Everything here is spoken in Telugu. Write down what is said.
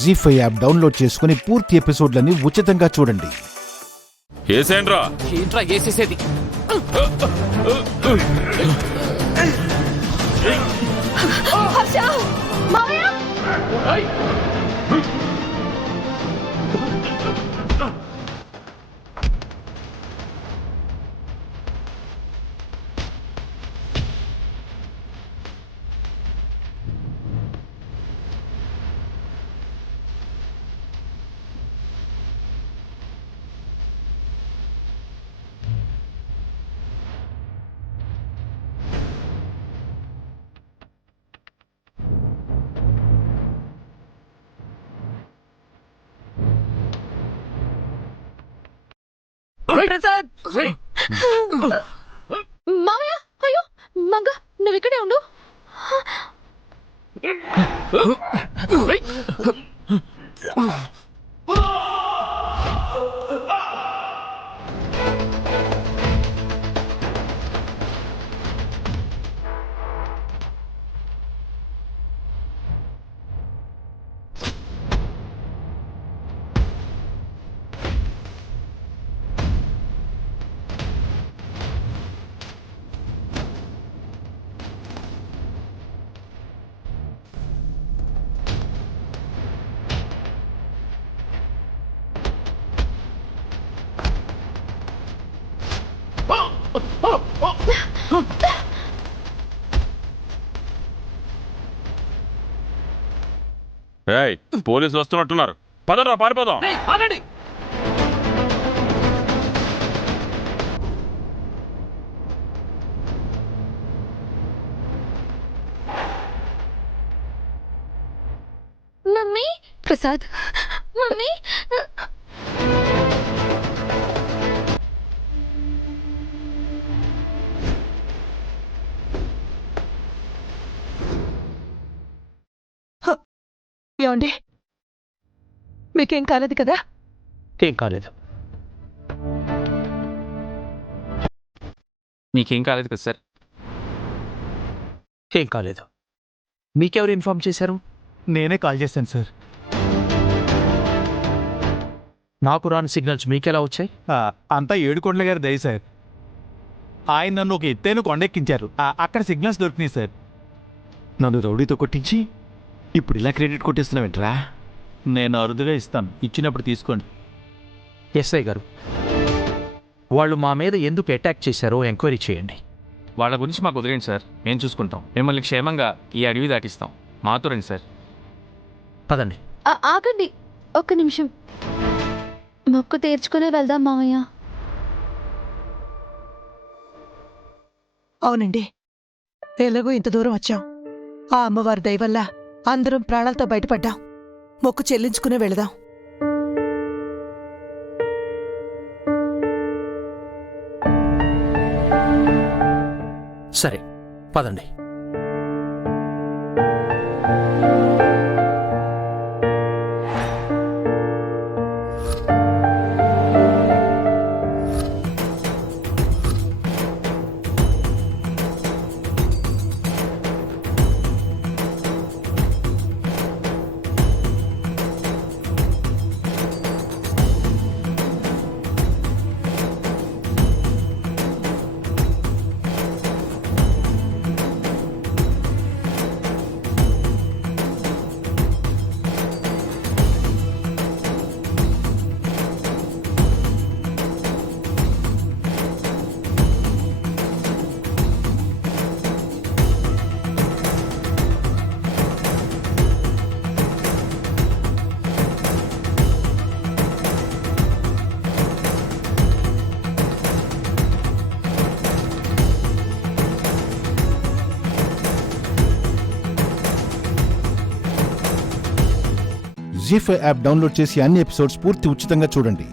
జీ5 యాప్ డౌన్లోడ్ చేసుకుని పూర్తి ఎపిసోడ్లని ఉచితంగా చూడండి. ఏంట్రా ఏసేసేది? హర్ష! మావయ్య! ప్రసాద్! మావయ్య! అయ్యో మంగ, నువ్వు ఇక్కడే ఉండు. పోలీసులు వస్తున్నట్టున్నారు. పదరా, పారిపోదాం. మమ్మీ! ప్రసాద్! మమ్మీ! ఏమండి, మీకేం కాలేదు కదా? ఏం కాలేదు. మీకేం కాలేదు కదా సార్? ఏం కాలేదు. మీకెవరు ఇన్ఫార్మ్ చేశారు? నేనే కాల్ చేశాను సార్. నాకు రాని సిగ్నల్స్ మీకెలా వచ్చాయి? అంతా ఏడుకొండల గారి దయ సార్. ఆయన నన్ను ఒక ఎత్తైన కొండెక్కించారు. అక్కడ సిగ్నల్స్ దొరికినాయి సార్. నన్ను రౌడీతో కొట్టించి ఇప్పుడు ఇలా క్రెడిట్ కొట్టేస్తున్నావేంట్రా? నేను అరుదుగా ఇస్తాను, ఇచ్చినప్పుడు తీసుకోండి. ఎస్ఐ గారు, వాళ్ళు మా మీద ఎందుకు అటాక్ చేశారో ఎంక్వైరీ చేయండి. వాళ్ళ గురించి మాకు వదిలేండి సార్, మేము చూసుకుంటాం. మిమ్మల్ని క్షేమంగా ఈ అడవి దాటిస్తాం. మాతో రండి సార్. పదండి. ఆగండి ఒక్క నిమిషం. మొక్కు తీర్చుకునే వెళ్దాం మావయ్య. అవునండి, ఎలాగో ఇంత దూరం వచ్చాం. ఆ అమ్మవారి దయ వల్ల అందరం ప్రాణాలతో బయటపడ్డాం. మొక్కు చెల్లించుకునే వెళదాం. సరే, పదండి. జీ5 యాప్ డౌన్లోడ్ చేసి అన్ని ఎపిసోడ్స్ పూర్తి ఉచితంగా చూడండి.